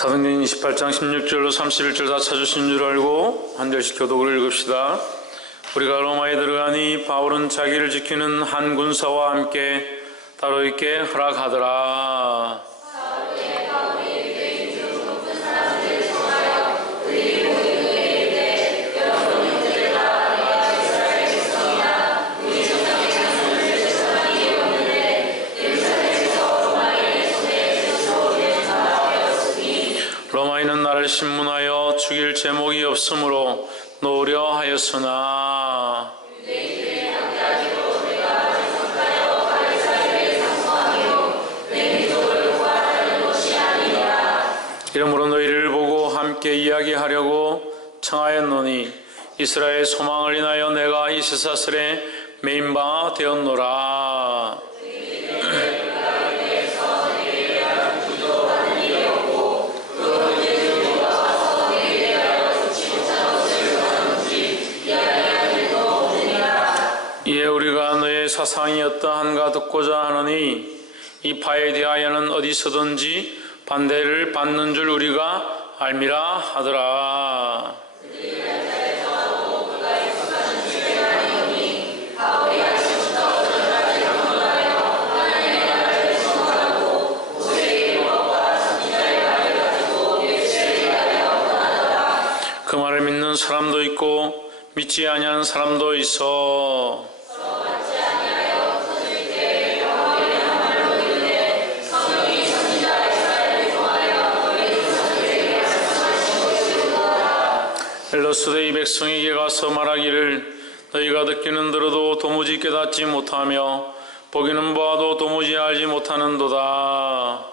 사도행전 28장 16절로 31절 다 찾으신 줄 알고 한 절씩 교독을 읽읍시다. 우리가 로마에 들어가니 바울은 자기를 지키는 한 군사와 함께 따로 있게 허락하더라. 로마인은 나를 신문하여 죽일 제목이 없으므로 놓으려 하였으나 이러므로 너희를 보고 함께 이야기하려고 청하였노니 이스라엘 소망을 인하여 내가 이 쇠사슬에 매인 바 되었노라. 이에 우리가 너의 사상이 어떠한가 듣고자 하노니 이 바에 대하여는 어디서든지 반대를 받는 줄 우리가 알미라 하더라. 그 말을 믿는 사람도 있고 믿지 아니하는 사람도 있어. 엘로스되 이 백성에게 가서 말하기를 너희가 듣기는 들어도 도무지 깨닫지 못하며 보기는 보아도 도무지 알지 못하는도다.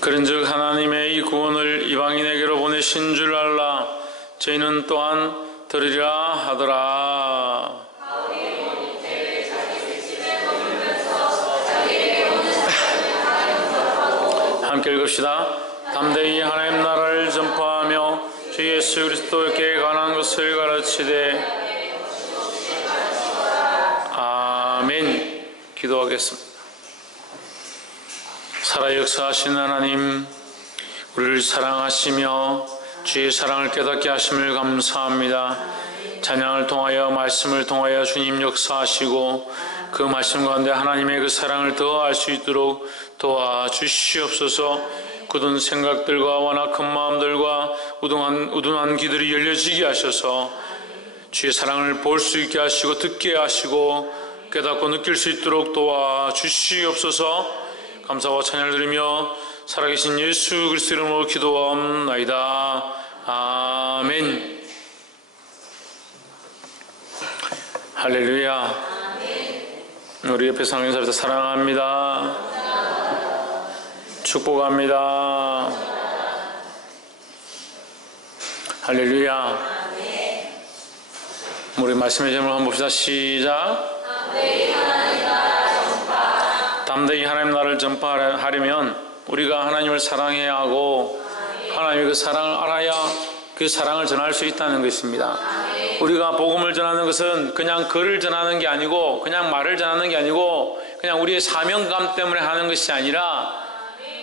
그런즉 하나님의 이 구원을 이방인에게로 보내신 줄 알라. 저희는 또한 들으리라 하더라. 함께 읽읍시다. 담대히 하나님 나라를 전파하며 주 예수 그리스도께 관한 것을 가르치되. 아멘. 기도하겠습니다. 살아 역사하신 하나님, 우리를 사랑하시며 주의 사랑을 깨닫게 하심을 감사합니다. 찬양을 통하여 말씀을 통하여 주님 역사하시고 그 말씀 가운데 하나님의 그 사랑을 더 알 수 있도록 도와주시옵소서. 굳은 생각들과 완악한 마음들과 우둔한 귀들이 열려지게 하셔서 주의 사랑을 볼 수 있게 하시고 듣게 하시고 깨닫고 느낄 수 있도록 도와주시옵소서. 감사와 찬양을 드리며 살아계신 예수 그리스도 이름으로 기도하옵나이다. 아멘. 할렐루야. 우리 옆에 상인사부터 사랑합니다. 축복합니다. 할렐루야. 우리 말씀의 제목을 한번 봅시다. 시작. 담대히 하나님 나라를 전파하려면 우리가 하나님을 사랑해야 하고 하나님의 그 사랑을 알아야 그 사랑을 전할 수 있다는 것입니다. 우리가 복음을 전하는 것은 그냥 글을 전하는 게 아니고 그냥 말을 전하는 게 아니고 그냥 우리의 사명감 때문에 하는 것이 아니라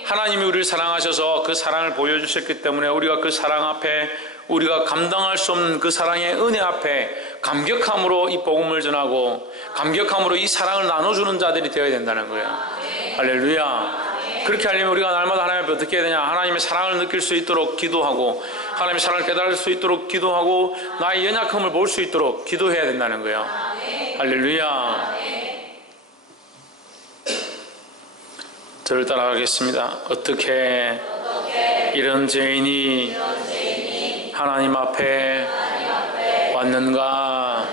하나님이 우리를 사랑하셔서 그 사랑을 보여주셨기 때문에 우리가 그 사랑 앞에 우리가 감당할 수 없는 그 사랑의 은혜 앞에 감격함으로 이 복음을 전하고 감격함으로 이 사랑을 나눠주는 자들이 되어야 된다는 거예요. 할렐루야. 그렇게 하려면 우리가 날마다 하나님 앞에 어떻게 해야 되냐? 하나님의 사랑을 느낄 수 있도록 기도하고 하나님의 사랑을 깨달을 수 있도록 기도하고 나의 연약함을 볼 수 있도록 기도해야 된다는 거예요. 할렐루야. 저를 따라가겠습니다. 어떻게 이런 죄인이 하나님 앞에 왔는가?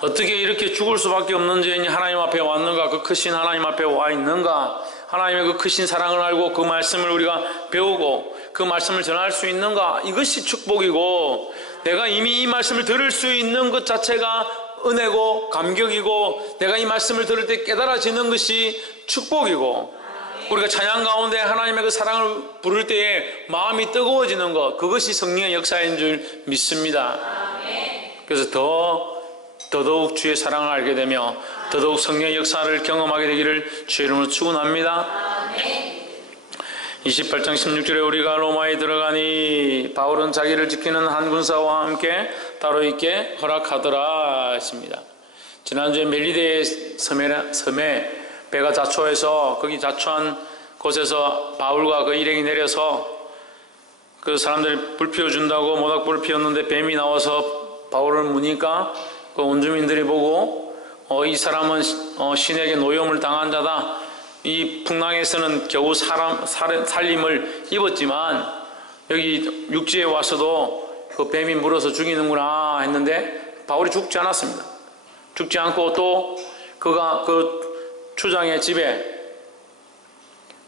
어떻게 이렇게 죽을 수밖에 없는 죄인이 하나님 앞에 왔는가? 그 크신 하나님 앞에 와 있는가? 하나님의 그 크신 사랑을 알고 그 말씀을 우리가 배우고 그 말씀을 전할 수 있는가? 이것이 축복이고 내가 이미 이 말씀을 들을 수 있는 것 자체가 은혜고 감격이고 내가 이 말씀을 들을 때 깨달아지는 것이 축복이고 우리가 찬양 가운데 하나님의 그 사랑을 부를 때에 마음이 뜨거워지는 것, 그것이 성령의 역사인 줄 믿습니다. 그래서 더더욱 주의 사랑을 알게 되며 더더욱 성령의 역사를 경험하게 되기를 주의 이름으로 축원합니다. 28장 16절에 우리가 로마에 들어가니 바울은 자기를 지키는 한 군사와 함께 따로 있게 허락하더라 했습니다. 지난주에 멜리데 섬에 배가 자초해서 거기 자초한 곳에서 바울과 그 일행이 내려서 그 사람들이 불 피워준다고 모닥불을 피웠는데 뱀이 나와서 바울을 무니까 그 원주민들이 보고 이 사람은 신에게 노여움을 당한 자다. 이 풍랑에서는 겨우 살림을 입었지만 여기 육지에 와서도 그 뱀이 물어서 죽이는구나 했는데 바울이 죽지 않았습니다. 죽지 않고 또 그가 그 추장의 집에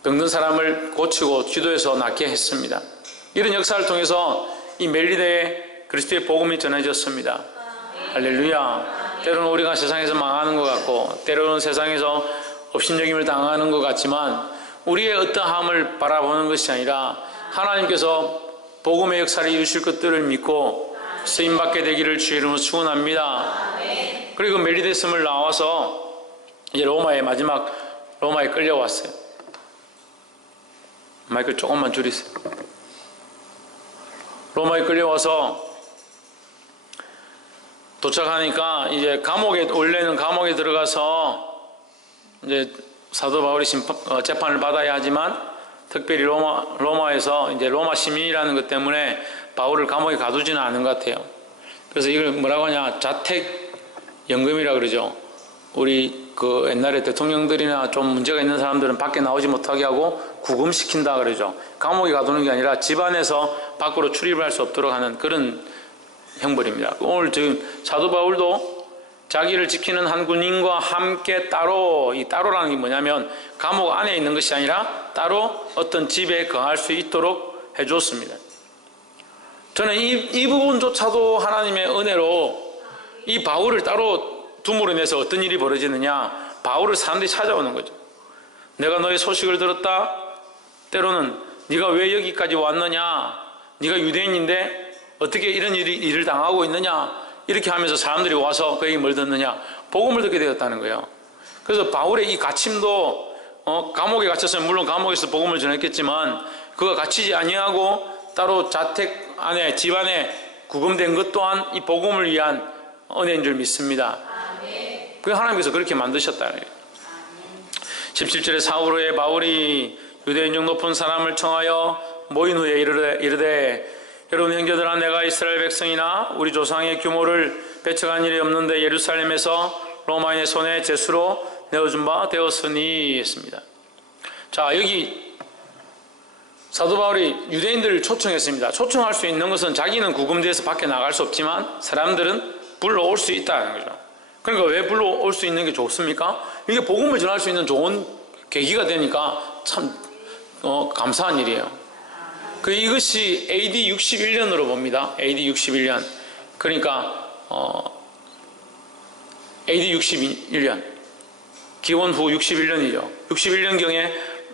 병든 사람을 고치고 기도해서 낫게 했습니다. 이런 역사를 통해서 이 멜리데에 그리스도의 복음이 전해졌습니다. 할렐루야. 때로는 우리가 세상에서 망하는 것 같고 때로는 세상에서 업신여김을 당하는 것 같지만 우리의 어떠함을 바라보는 것이 아니라 하나님께서 복음의 역사를 이루실 것들을 믿고 쓰임받게 되기를 주의 이름으로 축원합니다. 그리고 멜리데 섬을 나와서 이제 로마에 끌려왔어요. 마이크 조금만 줄이세요. 로마에 끌려와서 도착하니까 이제 원래는 감옥에 들어가서 이제 사도 바울이 재판을 받아야 하지만 특별히 로마에서 이제 로마 시민이라는 것 때문에 바울을 감옥에 가두지는 않은 것 같아요. 그래서 이걸 뭐라고 하냐, 자택연금이라 그러죠. 우리 그 옛날에 대통령들이나 좀 문제가 있는 사람들은 밖에 나오지 못하게 하고 구금시킨다 그러죠. 감옥에 가두는 게 아니라 집안에서 밖으로 출입을 할 수 없도록 하는 그런 형벌입니다. 오늘 지금 사도 바울도 자기를 지키는 한 군인과 함께 따로, 이 따로라는 게 뭐냐면 감옥 안에 있는 것이 아니라 따로 어떤 집에 거할 수 있도록 해줬습니다. 저는 이 부분조차도 하나님의 은혜로 이 바울을 따로 두모로 내서 어떤 일이 벌어지느냐, 바울을 사람들이 찾아오는 거죠. 내가 너의 소식을 들었다. 때로는 네가 왜 여기까지 왔느냐, 네가 유대인인데 어떻게 이런 일을 당하고 있느냐, 이렇게 하면서 사람들이 와서 그에게 뭘 듣느냐, 복음을 듣게 되었다는 거예요. 그래서 바울의 이 갇힘도 감옥에 갇혔으면 물론 감옥에서 복음을 전했겠지만 그가 갇히지 아니하고 따로 자택 안에 집 안에 구금된 것 또한 이 복음을 위한 은혜인 줄 믿습니다. 그 하나님께서 그렇게 만드셨다는 거예요. 17절에 사흘 후에 바울이 유대인 중 높은 사람을 청하여 모인 후에 이르되 여러분 형제들아, 내가 이스라엘 백성이나 우리 조상의 규모를 배척한 일이 없는데 예루살렘에서 로마인의 손에 제수로 내어준 바 되었으니 했습니다. 자, 여기 사도 바울이 유대인들을 초청했습니다. 초청할 수 있는 것은 자기는 구금돼서 밖에 나갈 수 없지만 사람들은 불러올 수 있다는 거죠. 그러니까 왜 불러올 수 있는 게 좋습니까? 이게 복음을 전할 수 있는 좋은 계기가 되니까 참 감사한 일이에요. 이것이 AD 61년으로 봅니다. AD 61년. 그러니까 AD 61년. 기원 후 61년이죠. 61년경에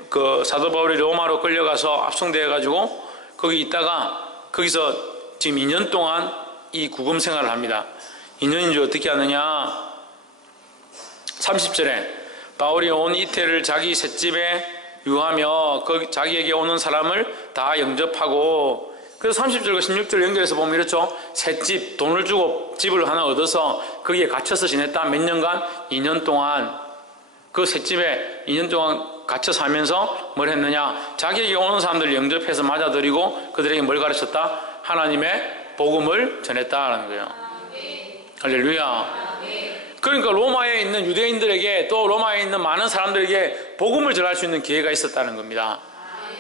그 사도 바울이 로마로 끌려가서 압송되어 가지고 거기 있다가 거기서 지금 2년 동안 이 구금 생활을 합니다. 2년인지 어떻게 하느냐? 30절에 바울이 온 이태를 자기 셋집에 유하며 자기에게 오는 사람을 다 영접하고, 그래서 30절과 16절 연결해서 보면 이렇죠. 셋집, 돈을 주고 집을 하나 얻어서 거기에 갇혀서 지냈다. 몇 년간? 2년 동안. 그 셋집에 2년 동안 갇혀 살면서 뭘 했느냐? 자기에게 오는 사람들을 영접해서 맞아들이고 그들에게 뭘 가르쳤다? 하나님의 복음을 전했다라는 거예요. 할렐루야. 그러니까 로마에 있는 유대인들에게 또 로마에 있는 많은 사람들에게 복음을 전할 수 있는 기회가 있었다는 겁니다.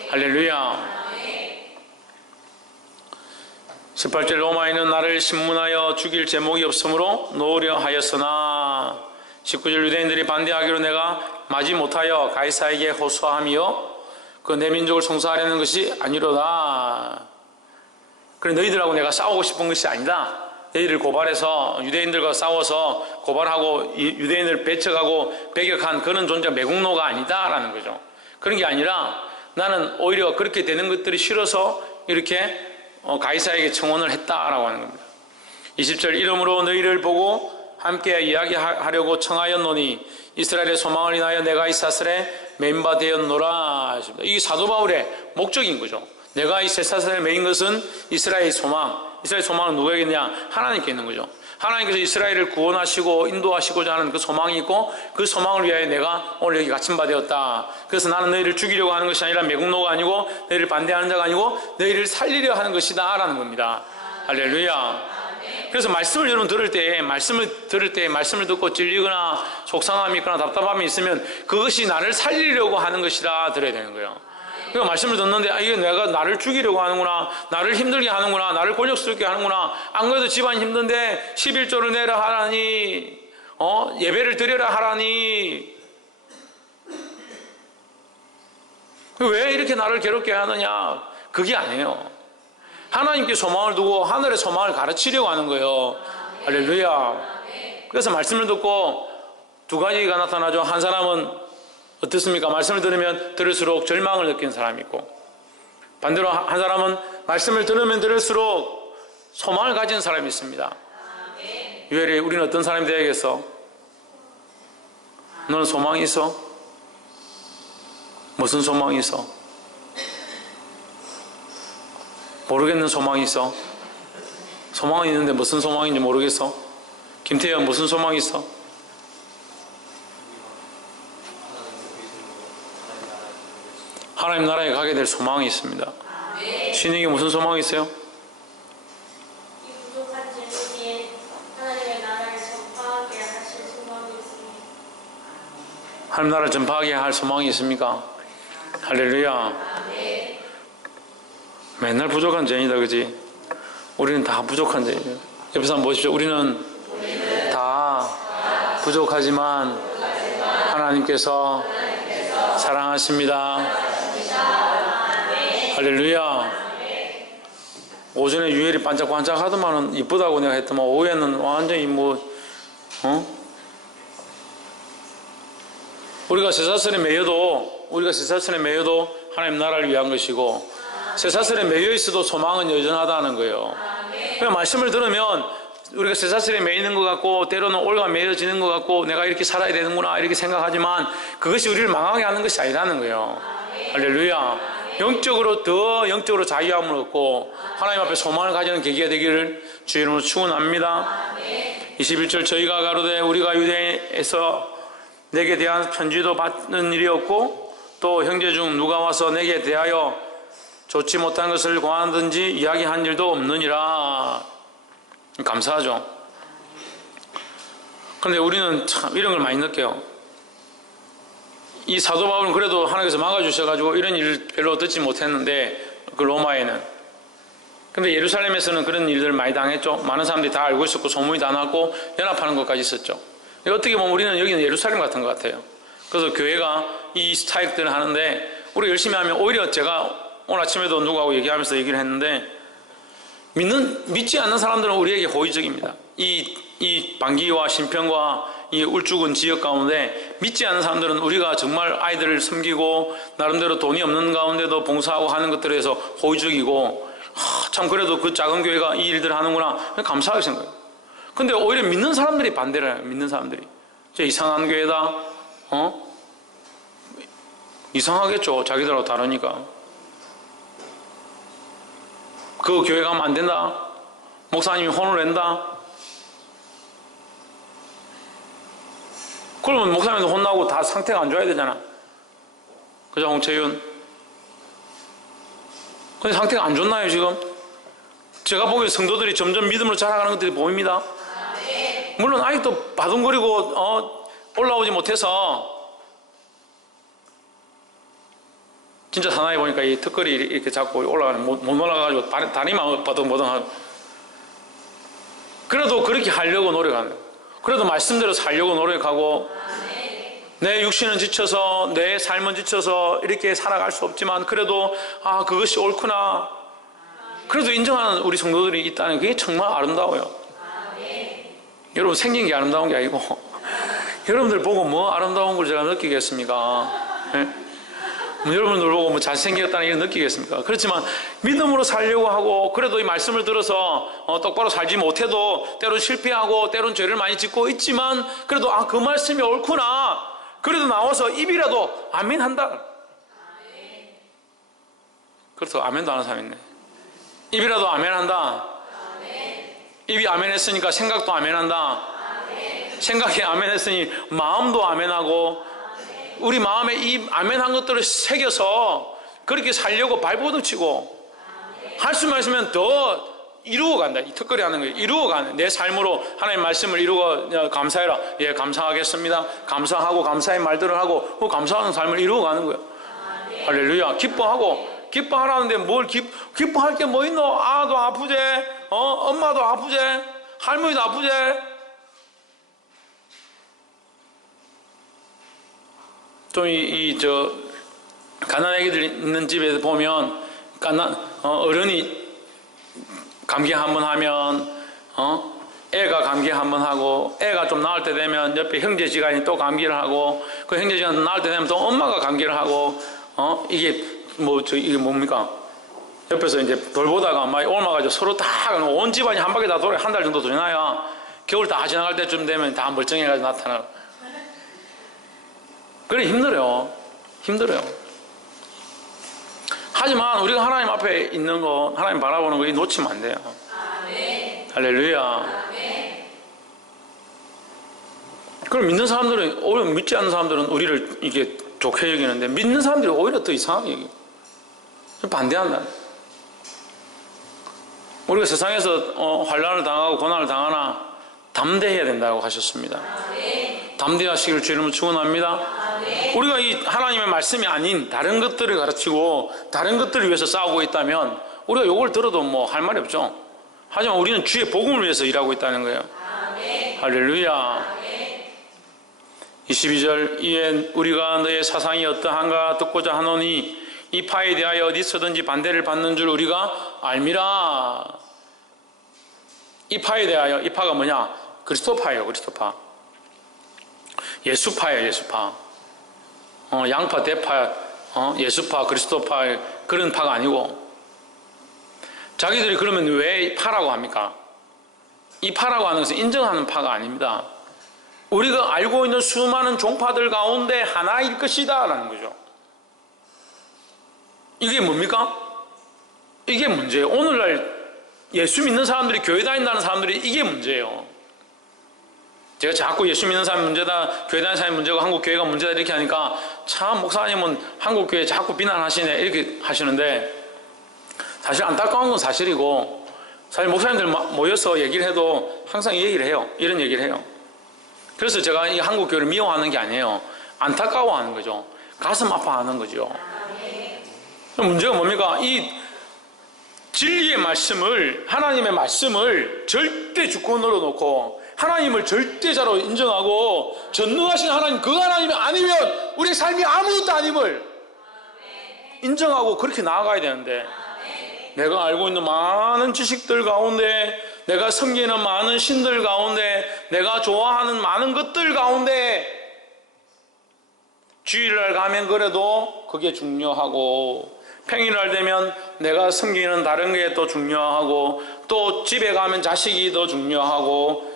할렐루야. 18절 로마인은 나를 신문하여 죽일 제목이 없으므로 놓으려 하였으나 19절 유대인들이 반대하기로 내가 마지 못하여 가이사에게 호소하며 그 내 민족을 송사하려는 것이 아니로다. 그래, 너희들하고 내가 싸우고 싶은 것이 아니다. 너희를 고발해서 유대인들과 싸워서 고발하고 유대인을 배척하고 배격한 그런 존재가 매국노가 아니다라는 거죠. 그런 게 아니라 나는 오히려 그렇게 되는 것들이 싫어서 이렇게 가이사에게 청혼을 했다라고 하는 겁니다. 20절 이름으로 너희를 보고 함께 이야기하려고 청하였노니 이스라엘의 소망을 인하여 내가 이 사슬에 메인 바 되었노라 하십니다. 이게 사도 바울의 목적인 거죠. 내가 이 쇠사슬에 메인 것은 이스라엘의 소망. 이스라엘의 소망은 누구에게냐? 하나님께 있는 거죠. 하나님께서 이스라엘을 구원하시고 인도하시고자 하는 그 소망이 있고 그 소망을 위하여 내가 오늘 여기 갇힌 바 되었다. 그래서 나는 너희를 죽이려고 하는 것이 아니라 매국노가 아니고 너희를 반대하는 자가 아니고 너희를 살리려 하는 것이다 라는 겁니다. 할렐루야. 그래서 말씀을 여러분 들을 때 말씀을 듣고 찔리거나 속상함이 있거나 답답함이 있으면 그것이 나를 살리려고 하는 것이라 들어야 되는 거예요. 그러니까 말씀을 듣는데 이게 내가 나를 죽이려고 하는구나, 나를 힘들게 하는구나, 나를 곤욕스럽게 하는구나, 안 그래도 집안이 힘든데 11조를 내라 하라니, 예배를 드려라 하라니, 왜 이렇게 나를 괴롭게 하느냐? 그게 아니에요. 하나님께 소망을 두고 하늘의 소망을 가르치려고 하는 거예요. 할렐루야. 그래서 말씀을 듣고 두 가지가 나타나죠. 한 사람은 어떻습니까? 말씀을 들으면 들을수록 절망을 느끼는 사람이 있고, 반대로 한 사람은 말씀을 들으면 들을수록 소망을 가진 사람이 있습니다. 유엘이 우리는 어떤 사람이 되어야겠어? 너는 소망이 있어? 무슨 소망이 있어? 모르겠는 소망이 있어? 소망은 있는데 무슨 소망인지 모르겠어? 김태현 무슨 소망이 있어? 하나님 나라에 가게 될 소망이 있습니다. 신에게 무슨 소망이 있어요? 이 부족한 질문에 하나님의 나라를 전파하게 하실 소망이 있습니다. 하나님 나라를 전파하게 할 소망이 있습니까? 할렐루야. 맨날 부족한 죄인이다, 그지? 우리는 다 부족한 죄인이에요. 옆에서 한번 보십시오. 우리는 다 부족하지만 하나님께서 사랑하십니다. 할렐루야. 오전에 유엘이 반짝반짝 하더만은 이쁘다고 내가 했더만 오후에는 완전히 우리가 쇠사슬에 매여도 하나님 나라를 위한 것이고, 쇠사슬에 매여 있어도 소망은 여전하다는 거예요. 그러니까 말씀을 들으면 우리가 쇠사슬에 매이는 것 같고 때로는 올가 매여지는 것 같고 내가 이렇게 살아야 되는구나 이렇게 생각하지만 그것이 우리를 망하게 하는 것이 아니라는 거예요. 할렐루야. 더 영적으로 자유함을 얻고 하나님 앞에 소망을 가지는 계기가 되기를 주의 이름으로 축원합니다. 21절 저희가 가로되 우리가 유대에서 내게 대한 편지도 받는 일이 없고 또 형제 중 누가 와서 내게 대하여 좋지 못한 것을 고하든지 이야기한 일도 없느니라. 감사하죠. 그런데 우리는 참 이런 걸 많이 느껴요. 이 사도 바울은 그래도 하나님께서 막아주셔가지고 이런 일을 별로 듣지 못했는데, 그 로마에는. 근데 예루살렘에서는 그런 일들을 많이 당했죠. 많은 사람들이 다 알고 있었고 소문이 다 났고 연합하는 것까지 있었죠. 어떻게 보면 우리는 여기는 예루살렘 같은 것 같아요. 그래서 교회가 이 스타일들을 하는데 우리 열심히 하면 오히려 제가 오늘 아침에도 누구하고 얘기하면서 얘기를 했는데 믿지 않는 사람들은 우리에게 호의적입니다. 이 방기와 신평과 이 울주군 지역 가운데 믿지 않는 사람들은 우리가 정말 아이들을 섬기고 나름대로 돈이 없는 가운데도 봉사하고 하는 것들에 대해서 호의적이고 참 그래도 그 작은 교회가 이 일들을 하는구나 감사하게 생각해요. 근데 오히려 믿는 사람들이 반대를 해요. 믿는 사람들이 저 이상한 교회다 이상하겠죠. 자기들하고 다르니까. 그 교회 가면 안 된다. 목사님이 혼을 낸다. 그러면 목사님도 혼나고 다 상태가 안 좋아야 되잖아. 그죠, 홍채윤? 근데 상태가 안 좋나요, 지금? 제가 보기에 성도들이 점점 믿음으로 자라가는 것들이 보입니다. 물론 아직도 바둥거리고 올라오지 못해서 진짜 사나이 보니까 이 턱걸이 이렇게 잡고 올라가는 못 올라가가지고 다리만 바둥바둥하고 그래도 그렇게 하려고 노력하는 거예요. 그래도 말씀대로 살려고 노력하고 내 육신은 지쳐서 내 삶은 지쳐서 이렇게 살아갈 수 없지만 그래도 그것이 옳구나 그래도 인정하는 우리 성도들이 있다는 게 정말 아름다워요. 여러분 생긴 게 아름다운 게 아니고 여러분들 보고 뭐 아름다운 걸 제가 느끼겠습니까? 네? 여러분들 보고 뭐 잘생겼다는 걸 느끼겠습니까? 그렇지만 믿음으로 살려고 하고 그래도 이 말씀을 들어서 똑바로 살지 못해도 때론 실패하고 때론 죄를 많이 짓고 있지만 그래도 그 말씀이 옳구나. 그래도 나와서 입이라도 아멘 한다. 그래서 아멘도 하는 사람이 있네. 입이라도 아멘 한다. 입이 아멘 했으니까 생각도 아멘 한다. 생각이 아멘 했으니 마음도 아멘 하고 우리 마음에 이 아멘한 것들을 새겨서 그렇게 살려고 발버둥 치고 할 수만 있으면 더 이루어 간다. 이 특거리 하는 거예요. 이루어 가는 내 삶으로 하나님 말씀을 이루어 감사해라. 예, 감사하겠습니다. 감사하고 감사의 말들을 하고 그 감사하는 삶을 이루어 가는 거예요. 할렐루야. 기뻐하라는데 뭘 기뻐할 게 뭐 있노? 아도 아프제, 엄마도 아프제, 할머니도 아프제. 좀 가난한 애기들 있는 집에 보면 어른이 감기 한번 하면 애가 감기 한번 하고 애가 좀 나을 때 되면 옆에 형제지간이 또 감기를 하고 그 형제지간 나을 때 되면 또 엄마가 감기를 하고 이게 이게 뭡니까? 옆에서 이제 돌보다가 막 옮아가지고 서로 다 온 집안이 한 바퀴 다 돌아 한 달 정도 지나야 겨울 다 지나갈 때쯤 되면 다 멀쩡해가지고 나타나. 그래 힘들어요. 하지만 우리가 하나님 앞에 있는 거 하나님 바라보는 거 놓치면 안 돼요. 할렐루야. 그럼 믿는 사람들은 오히려 믿지 않는 사람들은 우리를 이게 좋게 여기는데 믿는 사람들이 오히려 더 이상하게 여기 반대한다. 우리가 세상에서 환난을 당하고 고난을 당하나 담대해야 된다고 하셨습니다. 담대하시기를 주의 이름으로 축원합니다. 우리가 이 하나님의 말씀이 아닌 다른 것들을 가르치고 다른 것들을 위해서 싸우고 있다면 우리가 요걸 들어도 뭐 할 말이 없죠. 하지만 우리는 주의 복음을 위해서 일하고 있다는 거예요. 할렐루야. 22절 이에 우리가 너의 사상이 어떠한가 듣고자 하노니 이 파에 대하여 어디서든지 반대를 받는 줄 우리가 알미라. 이 파에 대하여, 이 파가 뭐냐? 그리스도파예요. 그리스도파. 예수파예요. 예수파. 양파, 대파, 예수파, 그리스도파 그런 파가 아니고 자기들이 그러면 왜 파라고 합니까? 이 파라고 하는 것은 인정하는 파가 아닙니다. 우리가 알고 있는 수많은 종파들 가운데 하나일 것이다 라는 거죠. 이게 뭡니까? 이게 문제예요. 오늘날 예수 믿는 사람들이 교회 다닌다는 사람들이 이게 문제예요. 제가 자꾸 예수 믿는 사람이 문제다, 교회 다니는 사람이 문제고 한국 교회가 문제다 이렇게 하니까 참 목사님은 한국 교회 자꾸 비난하시네 이렇게 하시는데 사실 안타까운 건 사실이고 사실 목사님들 모여서 얘기를 해도 항상 이 얘기를 해요. 이런 얘기를 해요. 그래서 제가 이 한국 교회를 미워하는 게 아니에요. 안타까워하는 거죠. 가슴 아파하는 거죠. 문제가 뭡니까? 이 진리의 말씀을 하나님의 말씀을 절대 주권으로 놓고 하나님을 절대자로 인정하고 전능하신 하나님 그 하나님이 아니면 우리의 삶이 아무것도 아님을 인정하고 그렇게 나아가야 되는데 내가 알고 있는 많은 지식들 가운데 내가 섬기는 많은 신들 가운데 내가 좋아하는 많은 것들 가운데 주일날 가면 그래도 그게 중요하고 평일날 되면 내가 섬기는 다른 게 또 중요하고 또 집에 가면 자식이 더 중요하고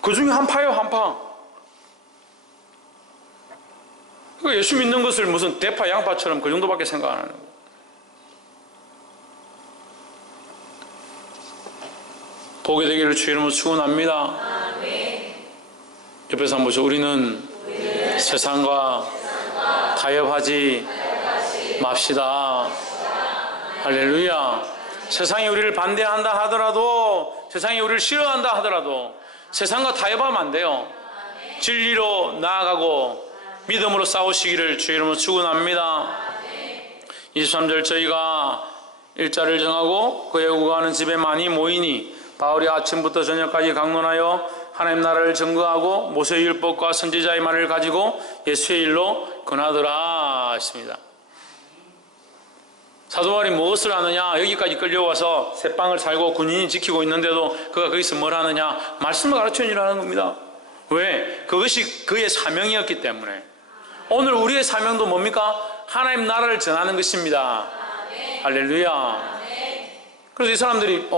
그 중에 한 파요 한 파. 예수 믿는 것을 무슨 대파 양파처럼 그 정도밖에 생각 안 하는 거예요. 보게 되기를 주의 이름으로 축원합니다. 옆에서 한번 보시죠. 우리는 세상과 타협하지 맙시다. 할렐루야. 세상이 우리를 반대한다 하더라도 세상이 우리를 싫어한다 하더라도 세상과 타협하면 안 돼요. 진리로 나아가고 믿음으로 싸우시기를 주의 이름으로 축원합니다. 23절 저희가 일자를 정하고 그의 우거하는 집에 많이 모이니 바울이 아침부터 저녁까지 강론하여 하나님 나라를 증거하고 모세의 율법과 선지자의 말을 가지고 예수의 일로 권하더라 했습니다. 사도 바울이 무엇을 하느냐? 여기까지 끌려와서 새빵을 살고 군인이 지키고 있는데도 그가 거기서 뭘 하느냐? 말씀을 가르쳐 주라는 겁니다. 왜? 그것이 그의 사명이었기 때문에 오늘 우리의 사명도 뭡니까? 하나님 나라를 전하는 것입니다. 할렐루야. 그래서 이 사람들이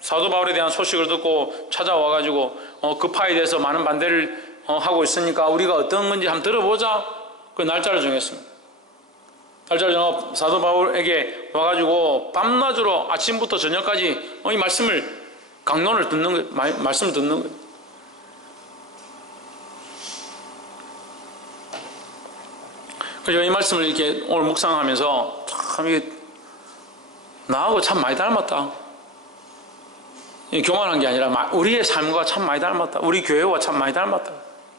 사도 바울에 대한 소식을 듣고 찾아와가지고 그 파에 대해서 많은 반대를 하고 있으니까 우리가 어떤 건지 한번 들어보자. 그 날짜를 정했습니다. 날짜를 정하고 사도 바울에게 와가지고 밤낮으로 아침부터 저녁까지 이 말씀을 강론을 듣는 거, 말씀을 듣는 거예요. 그래서 이 말씀을 이렇게 오늘 묵상하면서 참 이게 나하고 참 많이 닮았다. 교만한 게 아니라 우리의 삶과 참 많이 닮았다. 우리 교회와 참 많이 닮았다.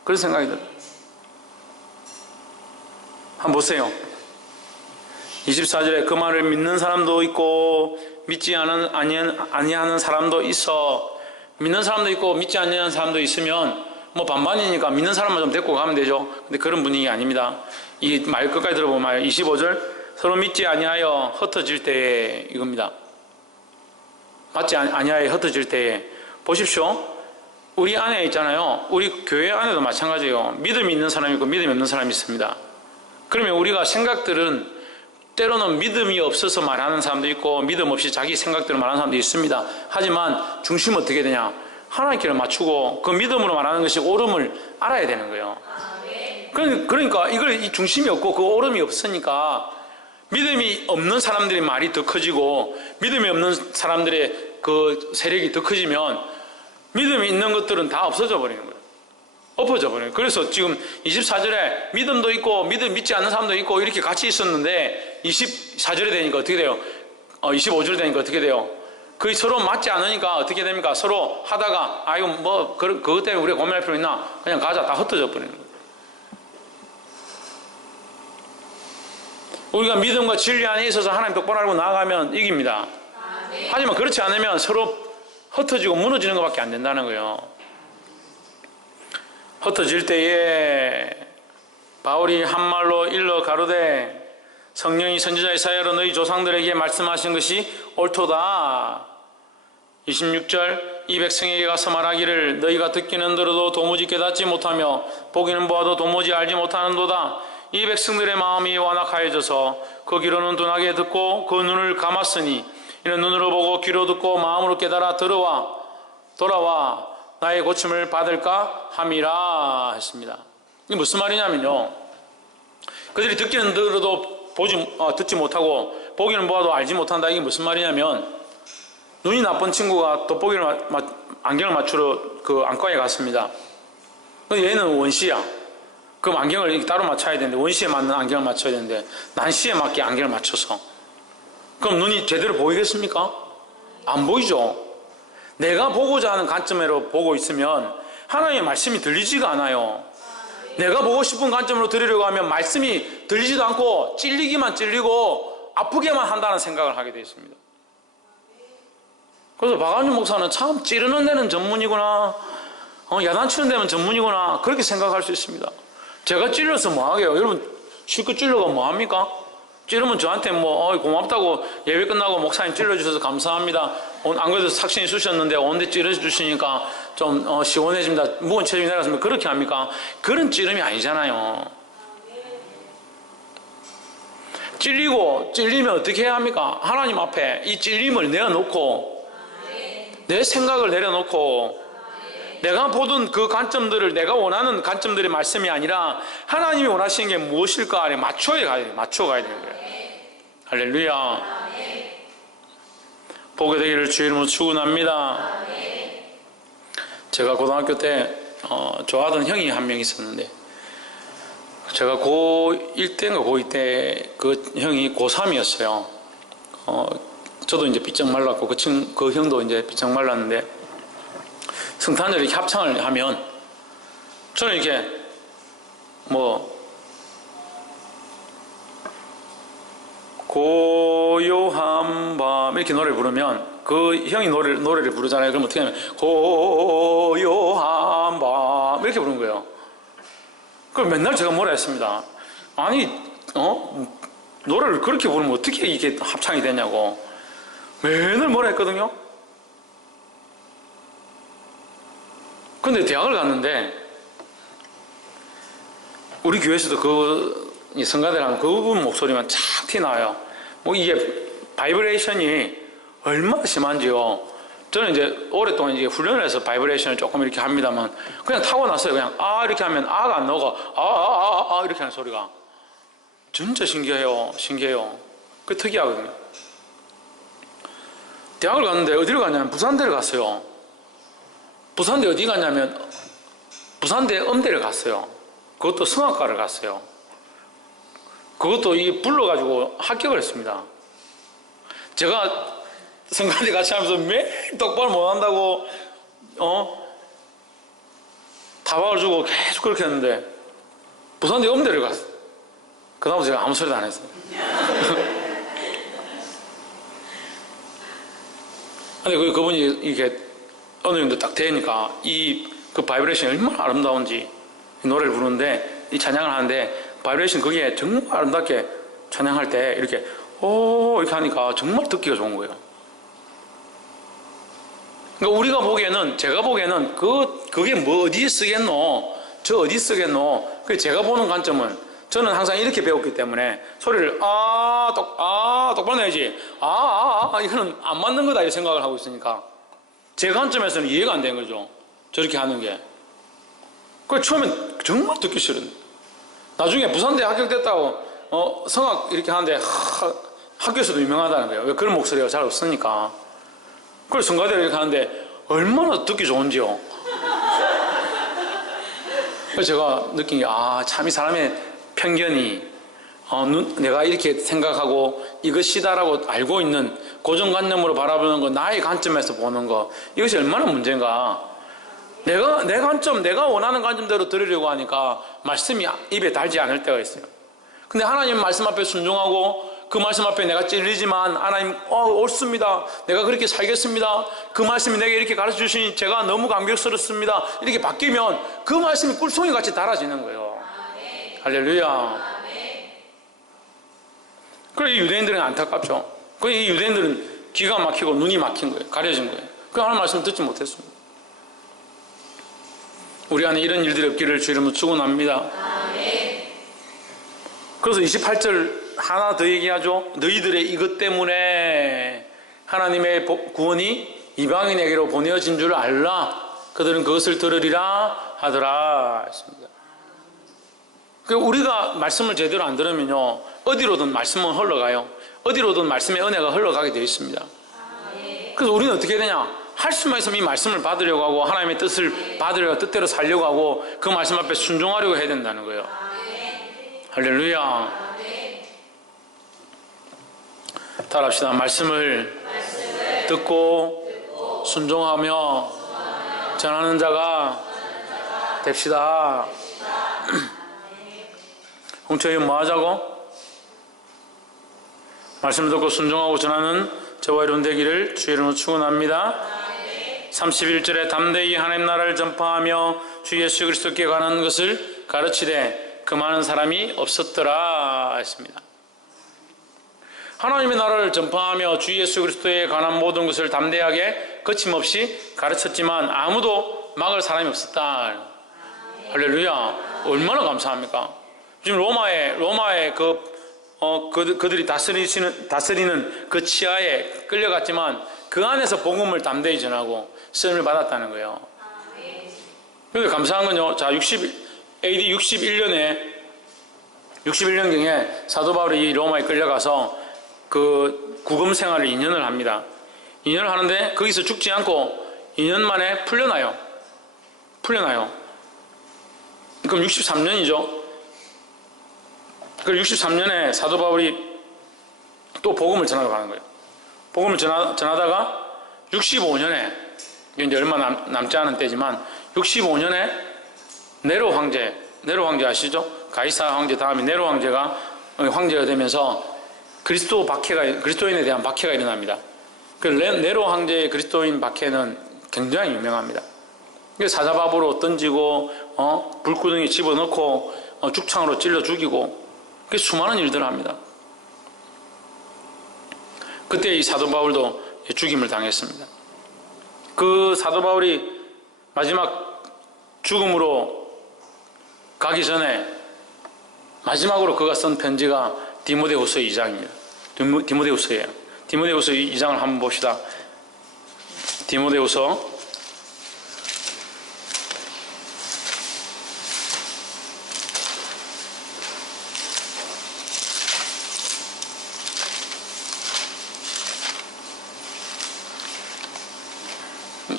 그런 생각이 들어요. 한번 보세요. 24절에 그 말을 믿는 사람도 있고 믿지 아니하는 사람도 있어. 믿는 사람도 있고 믿지 아니하는 사람도 있으면 뭐 반반이니까 믿는 사람만 좀 데리고 가면 되죠. 근데 그런 분위기 아닙니다. 이 말 끝까지 들어보면 25절 서로 믿지 아니하여 흩어질 때에 이겁니다. 맞지 아니하여 흩어질 때에 보십시오. 우리 안에 있잖아요. 우리 교회 안에도 마찬가지예요. 믿음이 있는 사람이 있고 믿음이 없는 사람이 있습니다. 그러면 우리가 생각들은 때로는 믿음이 없어서 말하는 사람도 있고 믿음 없이 자기 생각대로 말하는 사람도 있습니다. 하지만 중심은 어떻게 되냐? 하나님께를 맞추고 그 믿음으로 말하는 것이 옳음을 알아야 되는 거예요. 그러니까 이 중심이 없고 그 옳음이 없으니까 믿음이 없는 사람들의 말이 더 커지고 믿음이 없는 사람들의 그 세력이 더 커지면 믿음이 있는 것들은 다 없어져 버리는 거예요. 엎어져 버려요. 그래서 지금 24절에 믿음도 있고 믿지 않는 사람도 있고 이렇게 같이 있었는데 24절에 되니까 어떻게 돼요? 25절 되니까 어떻게 돼요? 그게 서로 맞지 않으니까 어떻게 됩니까? 서로 하다가 이거 뭐 그것 때문에 우리가 고민할 필요 있나? 그냥 가자. 다 흩어져 버리는 거예요. 우리가 믿음과 진리 안에 있어서 하나님 똑바로 알고 나아가면 이깁니다. 하지만 그렇지 않으면 서로 흩어지고 무너지는 것밖에 안 된다는 거예요. 흩어질 때에 바울이 한말로 일러 가로되 성령이 선지자 이사야로 너희 조상들에게 말씀하신 것이 옳도다. 26절 이 백성에게 가서 말하기를 너희가 듣기는 들어도 도무지 깨닫지 못하며 보기는 보아도 도무지 알지 못하는도다. 이 백성들의 마음이 완악하여져서 그 귀로는 둔하게 듣고 그 눈을 감았으니 이는 눈으로 보고 귀로 듣고 마음으로 깨달아 돌아와 나의 고침을 받을까 함이라 했습니다. 이게 무슨 말이냐면요, 그들이 듣기는 들어도 듣지 못하고 보기는 보아도 알지 못한다. 이게 무슨 말이냐면 눈이 나쁜 친구가 돋보기를 안경을 맞추러 그 안과에 갔습니다. 근데 얘는 원시야. 그럼 안경을 따로 맞춰야 되는데 원시에 맞는 안경을 맞춰야 되는데 난시에 맞게 안경을 맞춰서 그럼 눈이 제대로 보이겠습니까? 안 보이죠. 내가 보고자 하는 관점으로 보고 있으면 하나님의 말씀이 들리지가 않아요. 내가 보고 싶은 관점으로 들으려고 하면 말씀이 들리지도 않고 찔리기만 찔리고 아프게만 한다는 생각을 하게 되어 있습니다. 그래서 박완준 목사는 참 찌르는 데는 전문이구나, 야단치는 데는 전문이구나, 그렇게 생각할 수 있습니다. 제가 찔러서 뭐하게요? 여러분 실컷 찔러가 뭐합니까? 찌르면 저한테 고맙다고 예배 끝나고 목사님 찔러주셔서 감사합니다. 안 그래도 삭신이 쑤셨는데 오는데 찔러주시니까 좀 시원해집니다. 무거운 체중이 내려갔으면 그렇게 합니까? 그런 찌름이 아니잖아요. 찔리면 어떻게 해야 합니까? 하나님 앞에 이 찔림을 내어놓고 내 생각을 내려놓고 내가 보던 그 관점들을 내가 원하는 관점들의 말씀이 아니라 하나님이 원하시는 게 무엇일까? 맞춰 가야 되는 거예요. 할렐루야. 보게 되기를 주의 이름으로 축원합니다. 제가 고등학교 때 좋아하던 형이 한 명 있었는데 제가 고1 때인가 고2 때 그 형이 고3이었어요. 저도 이제 삐쩍 말랐고 그 형도 이제 삐쩍 말랐는데 성탄절 이렇게 합창을 하면 저는 이렇게 고요한 밤 이렇게 노래를 부르면 그 형이 노래를 부르잖아요. 그럼 어떻게 하면 고요한 밤 이렇게 부르는 거예요. 그럼 맨날 제가 뭐라 했습니다. 아니 노래를 그렇게 부르면 어떻게 이게 합창이 되냐고 맨날 뭐라 했거든요. 근데 대학을 갔는데 우리 교회에서도 이 성가대를 하면 그 부분 목소리만 착 티나요. 뭐 이게 바이브레이션이 얼마나 심한지요. 저는 이제 오랫동안 이제 훈련을 해서 바이브레이션을 조금 이렇게 합니다만 그냥 타고났어요. 그냥 이렇게 하면 아가 안 나오고 이렇게 하는 소리가 진짜 신기해요. 그 특이하거든요. 대학을 갔는데 어디를 갔냐면 부산대를 갔어요. 부산대 어디 갔냐면 부산대 음대를 갔어요. 그것도 성악과를 갔어요. 그것도 이게 불러가지고 합격을 했습니다. 제가 성가대 같이 하면서 매일 똑바로 못한다고 타박을 주고 계속 그렇게 했는데 부산대 음대를 갔어요. 그다음부터 제가 아무 소리도 안 했어요. 근데 그분이 이게 어느 정도 딱 되니까 그 바이브레이션이 얼마나 아름다운지 이 노래를 부르는데 이 찬양을 하는데 바이브레이션 거기에 정말 아름답게 찬양할 때 이렇게 이렇게 하니까 정말 듣기가 좋은 거예요. 그러니까 제가 보기에는 그게 뭐 어디에 쓰겠노? 저 어디 쓰겠노? 그 제가 보는 관점은 저는 항상 이렇게 배웠기 때문에 소리를 똑바로 내야지. 이거는 안 맞는 거다 이 생각을 하고 있으니까 제 관점에서는 이해가 안 되는 거죠. 저렇게 하는 게. 그래서 처음엔 정말 듣기 싫은데 나중에 부산대 합격됐다고 성악 이렇게 하는데 학교에서도 유명하다는 거예요. 왜 그런 목소리가 잘 없으니까. 그래서 성가대를 이렇게 하는데 얼마나 듣기 좋은지요. 그래서 제가 느낀 게 참 이 사람의 편견이 내가 이렇게 생각하고 이것이다라고 알고 있는 고정관념으로 바라보는 거, 나의 관점에서 보는 거, 이것이 얼마나 문제인가. 내 관점, 내가 원하는 관점대로 들으려고 하니까 말씀이 입에 달지 않을 때가 있어요. 근데 하나님 말씀 앞에 순종하고 그 말씀 앞에 내가 찔리지만 하나님 옳습니다. 내가 그렇게 살겠습니다. 그 말씀이 내게 이렇게 가르쳐 주시니 제가 너무 감격스럽습니다. 이렇게 바뀌면 그 말씀이 꿀송이 같이 달아지는 거예요. 아멘. 할렐루야. 그래 이 유대인들은 안타깝죠. 이 유대인들은 귀가 막히고 눈이 막힌 거예요. 가려진 거예요. 그 하나님 말씀 듣지 못했습니다. 우리 안에 이런 일들이 없기를 주 이름으로 축원합니다. 아멘. 그래서 28절 하나 더 얘기하죠. 너희들의 이것 때문에 하나님의 구원이 이방인에게로 보내어진 줄 알라. 그들은 그것을 들으리라 하더라 했습니다. 우리가 말씀을 제대로 안 들으면요 어디로든 말씀은 흘러가요. 어디로든 말씀의 은혜가 흘러가게 되어 있습니다. 그래서 우리는 어떻게 되냐, 할 수만 있으면 이 말씀을 받으려고 하고 하나님의 뜻을 받으려고 뜻대로 살려고 하고 그 말씀 앞에 순종하려고 해야 된다는 거예요. 할렐루야. 따라합시다. 말씀을 듣고 순종하며 전하는 자가 됩시다. 홍철이 뭐 하자고? 말씀을 듣고 순종하고 전하는 저와 여러분 되기를 주의 이름으로 축원합니다. 31절에 담대히 하나님 나라를 전파하며 주 예수 그리스도께 관한 것을 가르치되 그 많은 사람이 없었더라 했습니다. 하나님의 나라를 전파하며 주 예수 그리스도에 관한 모든 것을 담대하게 거침없이 가르쳤지만 아무도 막을 사람이 없었다. 할렐루야. 얼마나 감사합니까? 지금 로마의 그들이 다스리는 그 치하에 끌려갔지만 그 안에서 복음을 담대히 전하고 쓰임을 받았다는 거예요. 그런데 감사한 건요. 자, AD 61년경에 사도 바울이 이 로마에 끌려가서 그 구금 생활을 2년을 합니다. 2년을 하는데 거기서 죽지 않고 2년 만에 풀려나요. 그럼 63년이죠. 그 63년에 사도 바울이 또 복음을 전하러 가는 거예요. 복음을 전하다가 65년에 이제 얼마 남지 않은 때지만 65년에 네로 황제 아시죠? 가이사 황제 다음에 네로 황제가 되면서 그리스도인에 대한 박해가 일어납니다. 그 네로 황제의 그리스도인 박해는 굉장히 유명합니다. 사자밥으로 던지고 불구덩이에 집어넣고 죽창으로 찔러 죽이고 수많은 일들을 합니다. 그때 이 사도 바울도 죽임을 당했습니다. 그 사도 바울이 마지막 죽음으로 가기 전에 마지막으로 그가 쓴 편지가 디모데후서 2장입니다. 디모데후서예요. 디모데후서 2장을 한번 봅시다. 디모데후서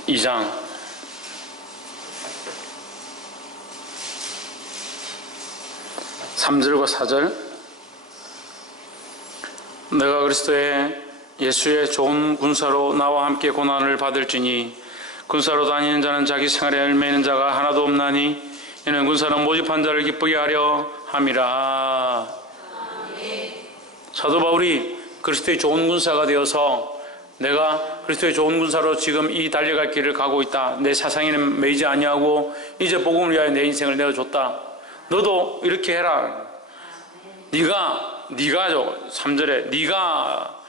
2장 3절과 4절. 내가 그리스도의 예수의 좋은 군사로 나와 함께 고난을 받을지니 군사로 다니는 자는 자기 생활에 얽매이는 자가 하나도 없나니 이는 군사는 모집한 자를 기쁘게 하려 함이라. 사도 바울이 그리스도의 좋은 군사가 되어서 내가 그리스도의 좋은 군사로 지금 이 달려갈 길을 가고 있다. 내 사상에는 매이지 아니하고 이제 복음을 위하여 내 인생을 내어줬다. 너도 이렇게 해라. 네가 3절에 네가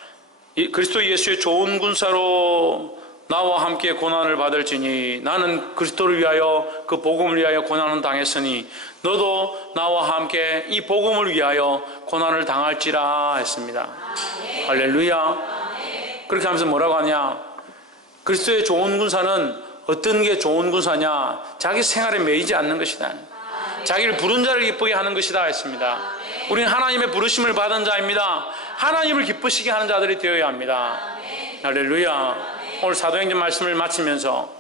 그리스도 예수의 좋은 군사로 나와 함께 고난을 받을지니 나는 그리스도를 위하여 그 복음을 위하여 고난을 당했으니 너도 나와 함께 이 복음을 위하여 고난을 당할지라 했습니다. 할렐루야. 그렇게 하면서 뭐라고 하냐? 그리스도의 좋은 군사는 어떤 게 좋은 군사냐? 자기 생활에 매이지 않는 것이다. 자기를 부른 자를 기쁘게 하는 것이다 했습니다. 우리는 하나님의 부르심을 받은 자입니다. 하나님을 기쁘시게 하는 자들이 되어야 합니다. 할렐루야. 오늘 사도행전 말씀을 마치면서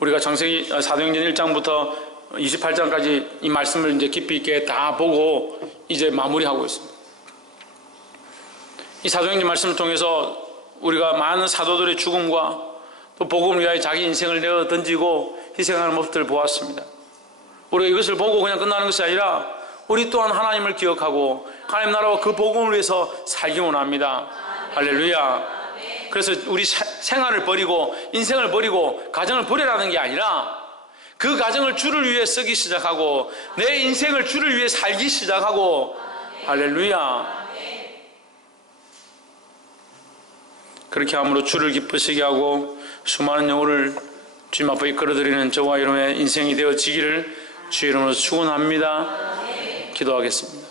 우리가 창세기 사도행전 1장부터 28장까지 이 말씀을 이제 깊이 있게 다 보고 이제 마무리하고 있습니다. 이 사도행전 말씀을 통해서 우리가 많은 사도들의 죽음과 또 복음을 위하여 자기 인생을 내어 던지고 희생하는 모습들을 보았습니다. 우리가 이것을 보고 그냥 끝나는 것이 아니라 우리 또한 하나님을 기억하고 하나님 나라와 그 복음을 위해서 살기 원합니다. 할렐루야. 그래서 우리 생활을 버리고 인생을 버리고 가정을 버리라는 게 아니라 그 가정을 주를 위해 쓰기 시작하고 내 인생을 주를 위해 살기 시작하고 할렐루야. 그렇게 함으로 주를 기쁘시게 하고 수많은 영혼을 주님 앞에 이끌어드리는 저와 여러분의 인생이 되어지기를 주의 이름으로 축원합니다. 기도하겠습니다.